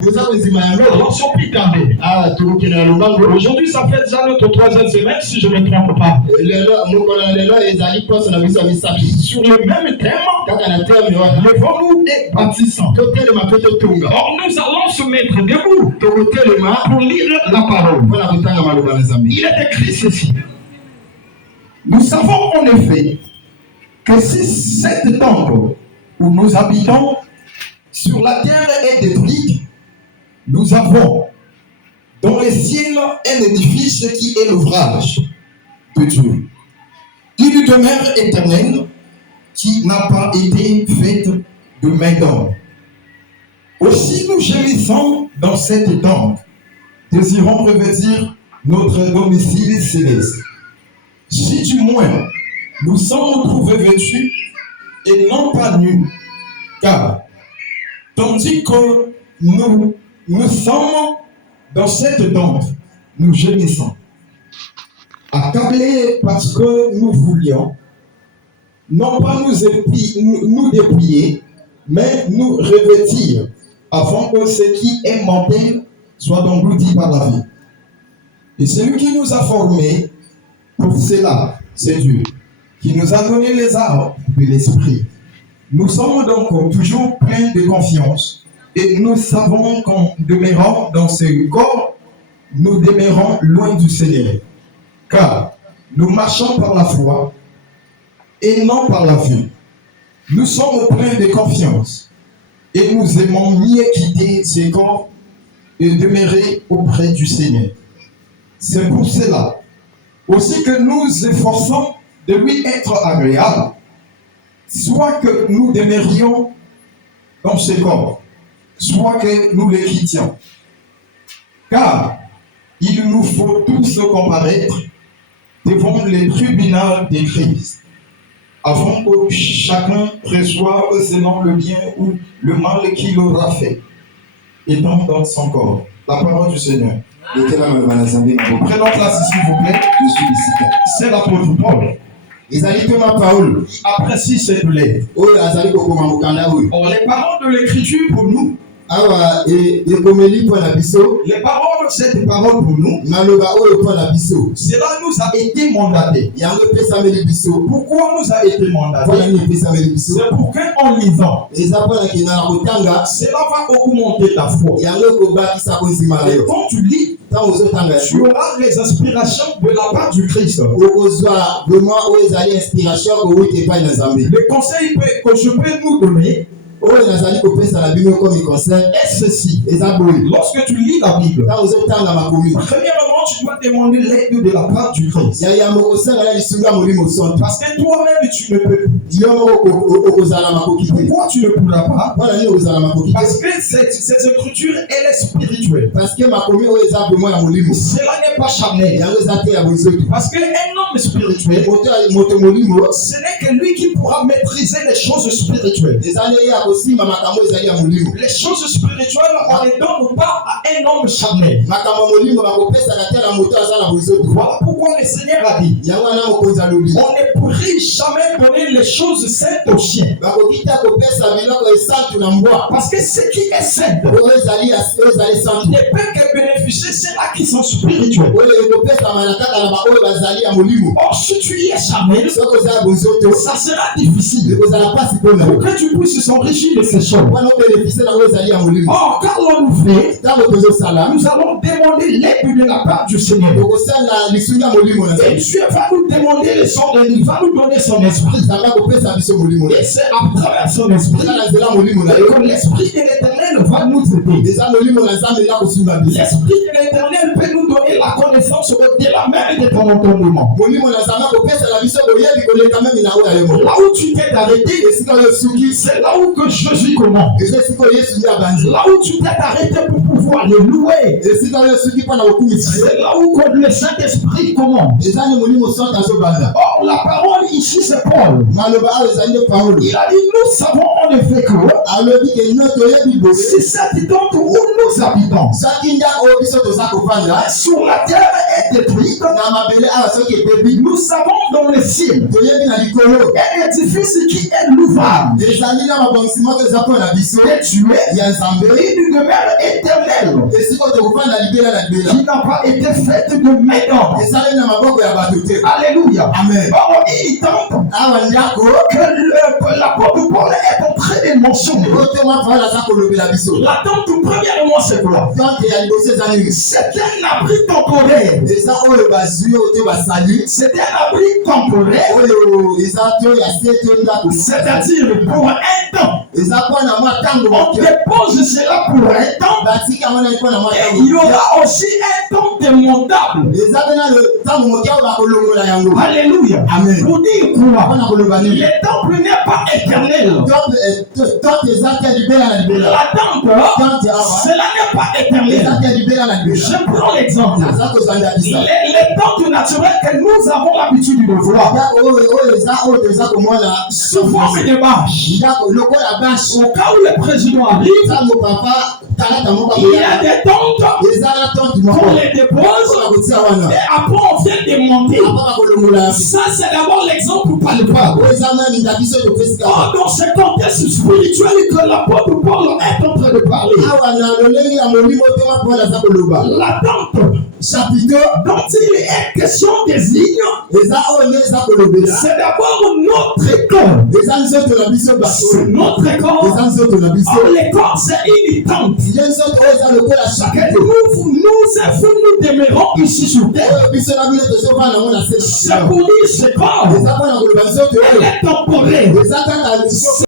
Alors, sans plus tarder. Aujourd'hui, ça fait déjà notre 3e semaine, si je ne me trompe pas. Sur le même thème, levons-nous et bâtissons. Or, nous allons se mettre debout pour lire la parole. Il est écrit ceci. Nous savons en effet que si cette tente où nous habitons sur la terre est détruite, nous avons dans les cieux un édifice qui est l'ouvrage de Dieu, une demeure éternelle qui n'a pas été faite de main d'homme. Aussi nous gémissons dans cette tente, désirons revêtir notre domicile céleste. Si du moins nous sommes trouvés vêtus et non pas nus, car tandis que nous sommes dans cette tente, nous gémissons, accablés parce que nous voulions non pas nous déplier, mais nous revêtir, afin que ce qui est mortel soit englouti par la vie. Et celui qui nous a formés pour cela, c'est Dieu, qui nous a donné les armes de l'esprit. Nous sommes donc toujours pleins de confiance et nous savons qu'en demeurant dans ce corps, nous demeurons loin du Seigneur. Car nous marchons par la foi et non par la vue. Nous sommes pleins de confiance et nous aimons mieux quitter ce corps et demeurer auprès du Seigneur. C'est pour cela aussi que nous efforçons de lui être agréable, soit que nous demeurions dans ce corps, soit que nous le quittions. Car il nous faut tous comparaître devant le tribunal de Christ, afin que chacun reçoive selon le bien ou le mal qu'il aura fait, étant dans son corps. La parole du Seigneur. Prenons place, s'il vous plaît. Je suis ici. C'est l'apôtre Paul. Apprécie cette lettre. Or, les paroles de l'écriture pour nous. Les paroles, cette parole pour nous. Cela nous a été mandaté. Pourquoi nous a été mandaté? C'est pour qu'en lisant, cela va augmenter ta foi. Et quand tu lis, tu auras les inspirations de la part du Christ. Le conseil que je peux nous donner est ceci. Lorsque tu lis la Bible, premièrement, tu dois demander l'aide de la part du Christ. Parce que toi-même, tu ne peux plus. Pourquoi tu ne pourras pas? Parce que cette écriture, elle est spirituelle. Cela n'est pas charnel. Parce qu'un homme spirituel, ce n'est que lui qui pourra maîtriser les choses spirituelles. Les choses spirituelles, on ne les donne pas à un homme charnel. Voilà pourquoi le Seigneur a dit, on ne pourrait jamais donner les choses saintes aux chiens. Parce que ce qui est saint ne peut que bénéficier ceux-là qui sont spirituels. Or, si tu y es charnel, ça sera difficile pour que tu puisses s'enrichir de ces choses. Or, car l'on nous fait, nous allons demander l'aide de la part du Seigneur. Et Dieu va nous demander le son de lui, va nous donner son esprit. Et c'est à travers son esprit que l'esprit de l'Éternel va nous aider. L'esprit de l'Éternel peut nous donner la connaissance de la même de ton entendement. Là où tu t'es arrêté, c'est là où que Jésus commence. Là où tu t'es arrêté pour pouvoir le louer, c'est là où le Saint-Esprit commence. Or, la parole ici, c'est Paul. Il a dit, nous savons en effet que si cette tente où nous nous habitons sur la terre est détruite, nous savons dans le ciel un édifice qui est louable, et tu es une demeure éternelle qui n'a pas été faite de main d'homme. Alléluia. Amen. Or, il tente que l'apôtre Paul est en train de mentionner. L'attente premièrement, c'est quoi? C'est un abri temporaire. C'est un abri temporaire. C'est-à-dire pour un temps. On dépose cela pour un temps. Et il y aura aussi un temps demandable. Alléluia. Amen. Pour dire quoi? Le temple n'est pas éternel. L'attente, cela n'est pas éternel. Je prends l'exemple. Les temples naturels que nous avons l'habitude de voir sous forme de bâches. Au cas où le président arrive, il y a des tentes qu'on les dépose et après on vient démonter. Ça c'est d'abord l'exemple palpable. Dans ce contexte spirituel que l'apôtre Paul est en train de parler, l'attente dont il est question des signes, c'est d'abord notre corps. Notre corps. Or, le corps c'est une tente. Nous demeurons ici sur terre. C'est pour dire ce corps, elle est temporaire.